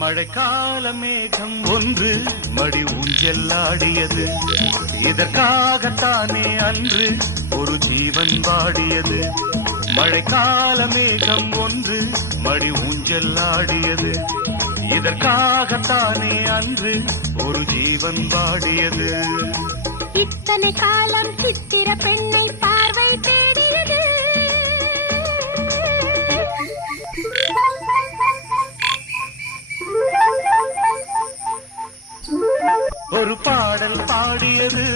மழைக்கால மேகம் ஒன்று மடி ஊஞ்செல்லாடியது. இதற்காகத்தானே அன்று ஒரு ஜீவன் வாடியது. மழைக்கால மேகம் ஒன்று மடி ஊஞ்செல்லாடியது. இதற்காகத்தானே அன்று ஒரு ஜீவன் வாடியது. இத்தனை காலம் சித்திர பெண்ணை பார்வை தேடியது. ஒரு பாடல் பாடியது.